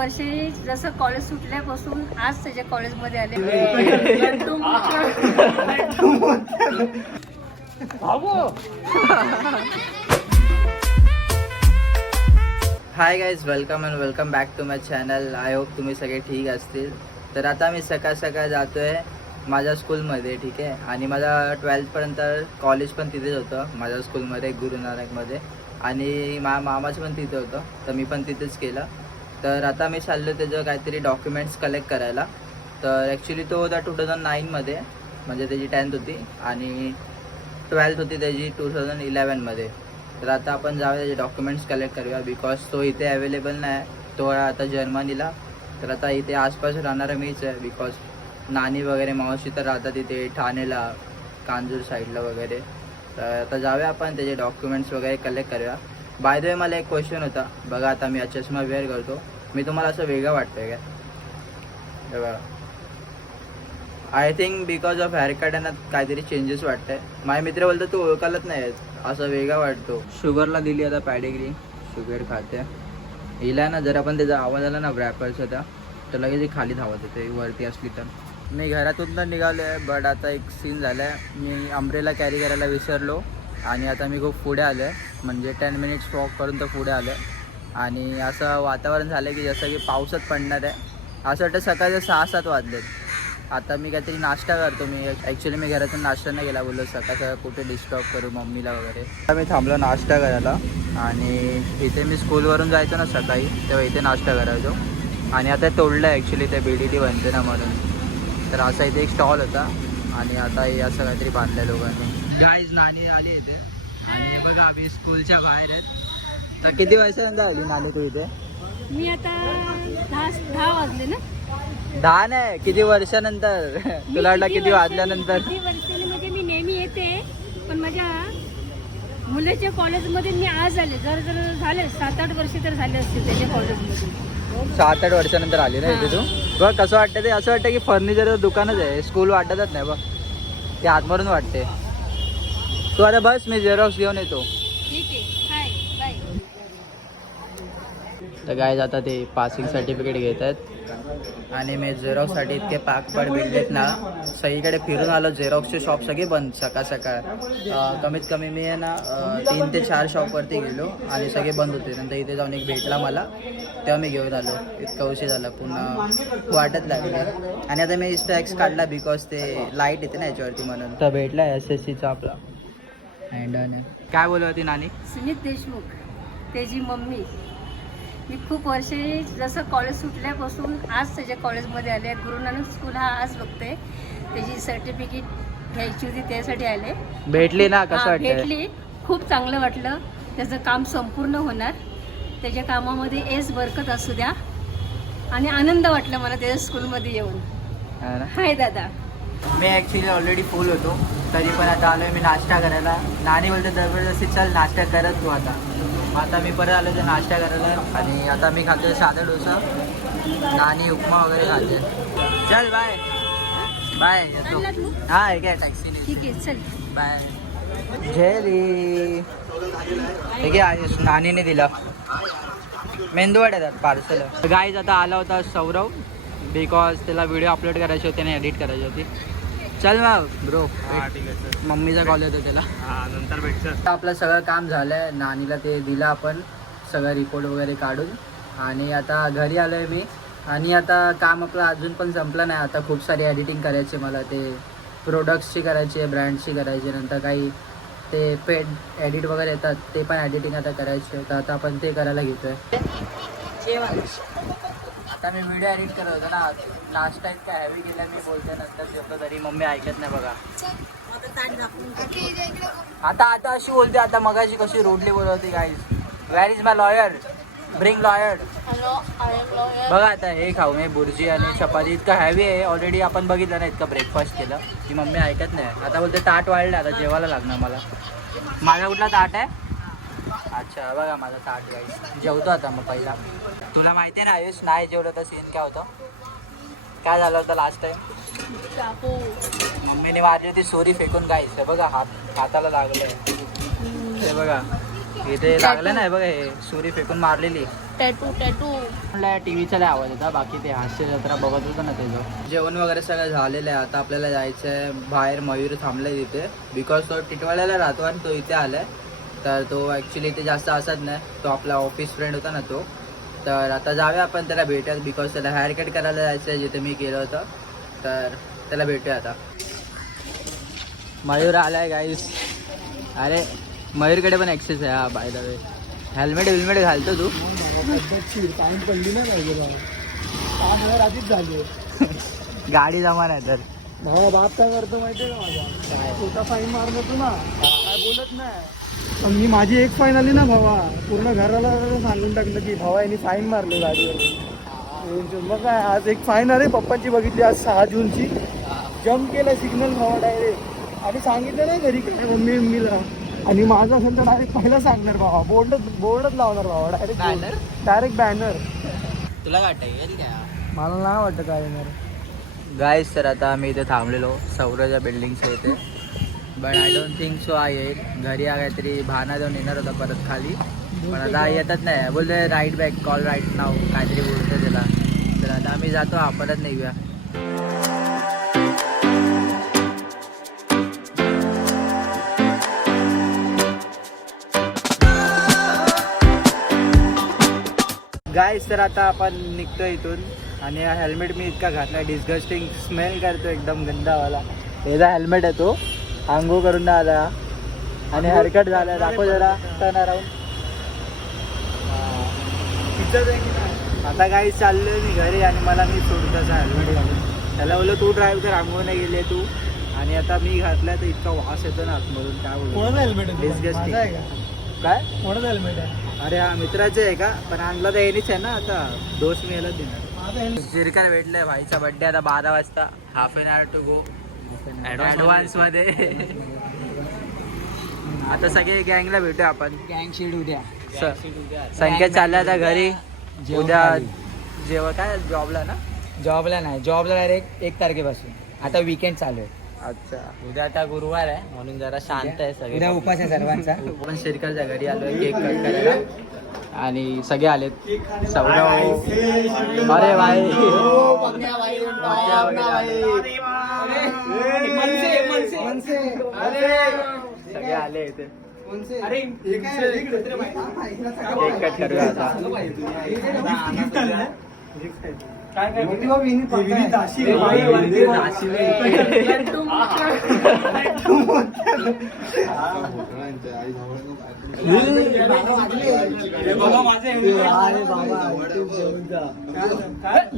वर्षे जसं कॉलेज सुटल्यापासून आज त्याच्या कॉलेजमध्ये आले. Hi guys welcome and welcome back to my channel I hope तुम्ही सगळे ठीक असतील. तर आता मी सकाळ सकाळ जातो आहे माझ्या स्कूलमध्ये ठीक आहे? आणि माझा ट्वेल्थपर्यंत कॉलेज पण तिथेच होतं. माझ्या स्कूलमध्ये गुरुनानकमध्ये आणि मा मामाचं पण तिथे होतं. तर मी पण तिथेच केलं. तर आता मी चाललो त्याचं काहीतरी डॉक्युमेंट्स कलेक्ट करायला. तर ॲक्च्युली तो होता टू थाउजंड नाईनमध्ये म्हणजे त्याची टेन्थ होती आणि ट्वेल्थ होती त्याची टू थाउजंड इलेवनमध्ये तर आता आपण जाऊया त्याचे डॉक्युमेंट्स कलेक्ट करूया बिकॉज तो इथे अवेलेबल नाही तो आता जर्मनीला. तर आता इथे आसपास राहणारा मीच आहे बिकॉज नानी वगैरे मावशी तर राहतात इथे ठाणेला कांजूर साईडला वगैरे. तर आता जाऊया आपण त्याचे डॉक्युमेंट्स वगैरे कलेक्ट करूया. बाय द वे मला एक क्वेश्चन होता. बघा आता मी हा चष्मा वेअर करतो. मी तुम्हाला असं वेगळं वाटतंय काय? बघा. I think because of haircut यांना काहीतरी चेंजेस वाटतंय. माझे मित्र बोलतो तू ओळखालच नाही असं वेगळा वाटतो. शुगरला दिली आता पॅडेग्री शुगर खाते. हिला ना जर आपण त्याचा आवाज आला ना रॅपर्स होता. तर लगेच ही खाली धावत होते. वरती असली तर. मी घरातून तर निघालो आहे बट आता एक सीन झालं आहे मी अम्ब्रेला कॅरी करायला विसरलो. आणि आता मी खूप पुढे आलो आहे म्हणजे टेन मिनिट्स वॉक करून तर पुढे आलो आहे आणि असं वातावरण झालं की जसं की पावसात पडणार आहे. असं वाटतं सकाळचे सहा सात वाजलेत. आता मी काहीतरी नाश्ता करतो. मी ॲक्च्युली मी घरातून नाश्ता नाही केला. बोललो सकाळ सकाळ कुठे डिस्टर्ब करू मम्मीला वगैरे. आता मी थांबलो नाश्ता करायला. आणि इथे मी स्कूलवरून जायचो ना सकाळी. तेव्हा इथे नाश्ता करायचो. आणि आता तोडलं आहे ॲक्च्युली ते बी डी टी बनते ना म्हणून. तर असा इथे एक स्टॉल होता. आणि आता हे असं काहीतरी बांधलं आहे लोकांनी गाईज नाणी आली इथे. आणि बघा आम्ही स्कूलच्या बाहेर आहेत. तर किती वर्षानंतर आली नाणी तू इथे? मी आता दहा दहा वाजले ना? दहा नाही किती वर्षानंतर? तुला वाटलं किती वाजल्यानंतर? किती वर्षांनी म्हणजे मी नेहमी येते पण माझ्या मुलाच्या कॉलेजमध्ये मी आज आले. जर जर झाले सात आठ वर्ष तर झाले असतील त्याच्या कॉलेजमध्ये सात आठ वर्षानंतर आली ना इथे तू? बघ कसं वाटतं ते. असं वाटतं की फर्निचरचं दुकानच आहे. स्कूल वाटतच नाही बघ. ते आतमधून वाटते तू आता बस मी झेरॉक्स घेऊन येतो. तर काय आता ते पासिंग सर्टिफिकेट घेत आहेत. आणि मी झेरॉक्ससाठी इतके पाकपड भेटलेत ना सगळीकडे फिरून आलो. झेरॉक्सचे शॉप सगळे बंद सकाळ सकाळ. कमीत कमी मी आहे ना तीन ते चार शॉपवरती गेलो आणि सगळे बंद होते. नंतर इथे जाऊन एक भेटला मला. तेव्हा मी घेऊन आलो. इतका उशीर झाला पुन्हा वाटत लागली. आणि आता मी स्टॅक्स काढला बिकॉज ते लाइट येते ना याच्यावरती म्हणून. तर भेटला एस एस सीचा आपला. अँड काय बोलत होती नानी? सुमित देशमुख त्याची मम्मी. मी खूप वर्षे जसं कॉलेज सुटल्यापासून आज त्याच्या कॉलेजमध्ये आले. गुरुनानक स्कूल हा आज बघते. त्याची सर्टिफिकेट घ्यायची होती त्यासाठी आले. भेटली ना कसं हा, भेटली. खूप चांगलं वाटलं. त्याचं काम संपूर्ण होणार. त्याच्या कामामध्ये एस बरकत असू द्या. आणि आनंद वाटला मला त्याच्या स्कूलमध्ये येऊन. हाय दादा. मी ॲक्च्युली ऑलरेडी फुल होतो. तरी पण आता आलो मी नाश्ता करायला. नानी बोलते जबरदस्ती चल नाश्ता करत तू आता. आता मी परत आलो तर नाश्ता करायला. आणि आता मी खातो साधा डोसा. नानी उपमा वगैरे खाते. चल बाय बाय येतो? हा हे काय टॅक्सीने ठीक आहे चल. बाय हे घे आयुष नानीने दिला. मेंदूवड येतात पार्सल गाईज आता आला होता सौरव बिकॉज त्याला व्हिडिओ अपलोड करायची होती आणि एडिट करायची होती. चल मग ब्रो मम्मीचा कॉल येतो त्याला. नंतर भेटचं आपलं सगळं काम झालंय. नानीला ते दिलं आपण. सगळं रिपोर्ट वगैरे काढून. आणि आता घरी आलोय मी. आणि आता काम आपलं अजून पण संपलं नाही. आता खूप सारी एडिटिंग करायची मला. ते प्रोडक्ट्सची करायची आहे ब्रँड्सची करायची नंतर काही ते पेड एडिट वगैरे येतात ते पण एडिटिंग आता करायची तर आता आपण ते करायला घेतोय. आता मी व्हिडिओ एडिट करत होतो ना. नाश्ता इतका हॅवी केला मी बोलतोय नंतर जेवतो तरी. मम्मी ऐकत नाही बघा. आता आता अशी बोलते आता मगाशी कशी रोडली बोलत होती guys where is my lawyer bring lawyer बघा आता हे खाऊ मी बुर्जी आणि चपाती. इतकं हॅवी आहे. ऑलरेडी आपण बघितलं ना इतकं ब्रेकफास्ट केलं. की मम्मी ऐकत नाही. आता बोलते ताट वाढलं आता जेवायला लागणार मला. माझा कुठला ताट आहे? अच्छा बघा माझा ताट गाईज जेवतो आता मग पहिला. तुला माहिती आहे ना आयुष नाही जेवलं तर सीन काय होतं? काय झालं होतं लास्ट टाइम मम्मीने मारली होती सोरी फेकून गाईस हे बघा हात हाताला लागलंय. हे बघा इथे लागलं नाही बघ हे सुरी फेकून मारलेली. टॅटू टॅटू टीव्हीचा लय आवाज होता बाकी ते हास्य जत्रा बघत होतं ना त्याचं. जेवण वगैरे सगळं झालेलं आहे आता आपल्याला जायचं आहे बाहेर मयूर थांबलाय तिथे. बिकॉज तो टिटवाळ्याला राहतो आणि तो इथे आलाय. तर तो ॲक्च्युली इथे जास्त असत नाही. तो आपला ऑफिस फ्रेंड होता ना तो. तर आता जाऊया आपण त्याला भेटूयात बिकॉज त्याला हेअर कट करायला जायचं आहे जिथे मी केलं होतं. तर त्याला भेटूया आता. मयूर आलाय गाईस अरे मयूरकडे पण ॲक्सेस आहे. हा बाय द वे हेल्मेट विल्मेट घालतो तू. पडली ना पाहिजे बाबा. पाच हजार आधीच झाली गाडी जमा नाही तर. भावा बाप काय करतो माहितीये का माझा? छोटा फाईन मारला तू ना काय बोलत नाही. पण मी माझी एक फाईन आली ना भावा पूर्ण घराला सांगून टाकलं की भावा यांनी फाईन मारली गाडीवर मग काय आज एक फाईन आली पप्पांची बघितली आज सहा जूनची. जम्प केला सिग्नल भावा डायरेक्ट आणि सांगितलं ना घरी काय मम्मी मम्मीला. आणि माझं असेल तर डायरेक्ट पहिला सांगणार भावा. बोर्डच बोर्डच लावणार भावा? डायरेक्ट डायरेक्ट बॅनर तुला वाटतं मला नाही वाटतं काय येणार. गायस तर आता आम्ही इथे थांबलेलो. सौराच्या बिल्डिंगच्या इथे. But I don't think so I येईल घरी हा काहीतरी भाना जाऊन येणार होता परत खाली. पण आता येतच नाही. बोलतोय राईट बॅक कॉल राईट नाव काहीतरी बोलतोय त्याला. तर आता आम्ही जातो आपणच निघूया. गायस तर आता आपण निघतो इथून. आणि हा हेल्मेट मी इतका घातला डिस्गस्टिंग स्मेल करतो एकदम गंदावाला याचा हेल्मेट आहे तो. आंघोळ करून आला. आणि हेअरकट झाला. दाखव जरा. टर्न अराउंड आता काही चाललोय मी घरी आणि मला मी सोडताचा हेल्मेट घालून. त्याला बोललो तू ड्राईव्ह कर आंघोळ नाही गेले तू. आणि आता मी घातलाय तर इतका वास येतो ना आतमधून. काय हेल्मेट का? काय? कोणाचा हेल्मेट आहे? अरे हा मित्राचे आहे का? पण आणला तर येणीच आहे ना आता. दोष मी याला देणार. माझा हेल्मेट चिरकर भेटले भाईचा बर्थडे आता बारा वाजता. Half an hour to go ऍडव्हान्समध्ये. आता सगळे गँगला भेटू आपण. गँग शीट उद्या. स- संकेत चालला आता घरी. उद्या. जेव्हा काय? जॉबला ना? जॉबला नाही. जॉबला डायरेक्ट एक तारखेपासून. आता विकेंड चालू आहे. अच्छा उद्या आता गुरुवार आहे म्हणून जरा शांत आहे सगळे उद्या उपास आहे सर्वांचा आपण शिरकरच्या घरी आलोय केक कट करायला आणि सगळे आलेत सौरव अरे भाई. सगळे आले इथे केक कट करूया आता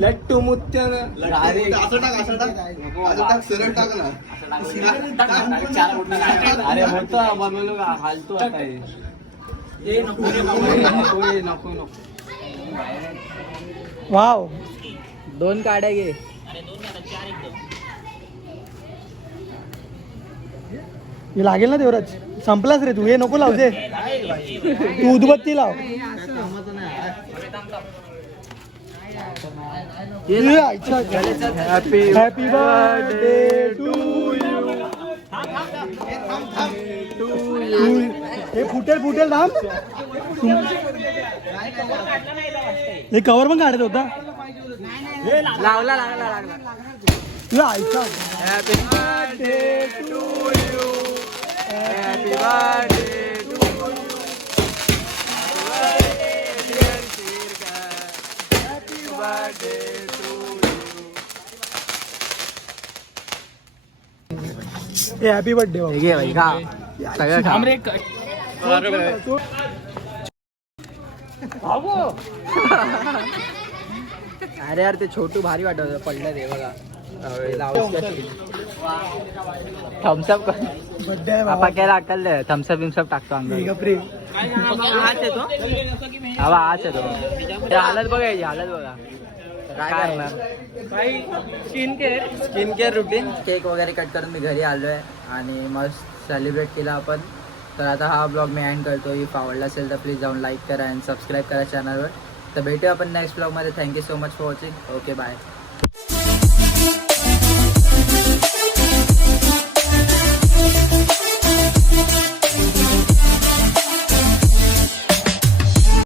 लट्टू मुत्य अरे होतो बनवलो हालतो आता वाव. दोन हे लागेल ना देवराज? संपलाच रे तू. हे नको लाव दे. तू उदबत्ती लाव. हॅपी बर्थडे टू यू हे फुटेल फुटेल थांब. हे कवर पण काढत होता. लावला लागला लागला. तुला ऐका happy birthday to you happy birthday to happy birthday to happy birthday घे भाई खा. सगळं खा. अरे यार ते छोटू भारी वाटत होतं पडलं ते बघा. थम्सअप काय अक्कल दे. थम्सअप बिम्सअप टाकतो हाच येतो हवा हाच येतो हालत बघायची हालत बघा. काय करणार skin care skin care routine cake वगैरे कट करून मी घरी आलोय आणि मस्त सेलिब्रेट केला आपण. तर आता हा ब्लॉग मी एंड करतो इफ आवडला असेल तर प्लीज जाऊन लाईक करा आणि सबस्क्राईब करा चॅनलवर तर भेटूया आपण नेक्स्ट ब्लॉगमध्ये thank you so much for watching okay bye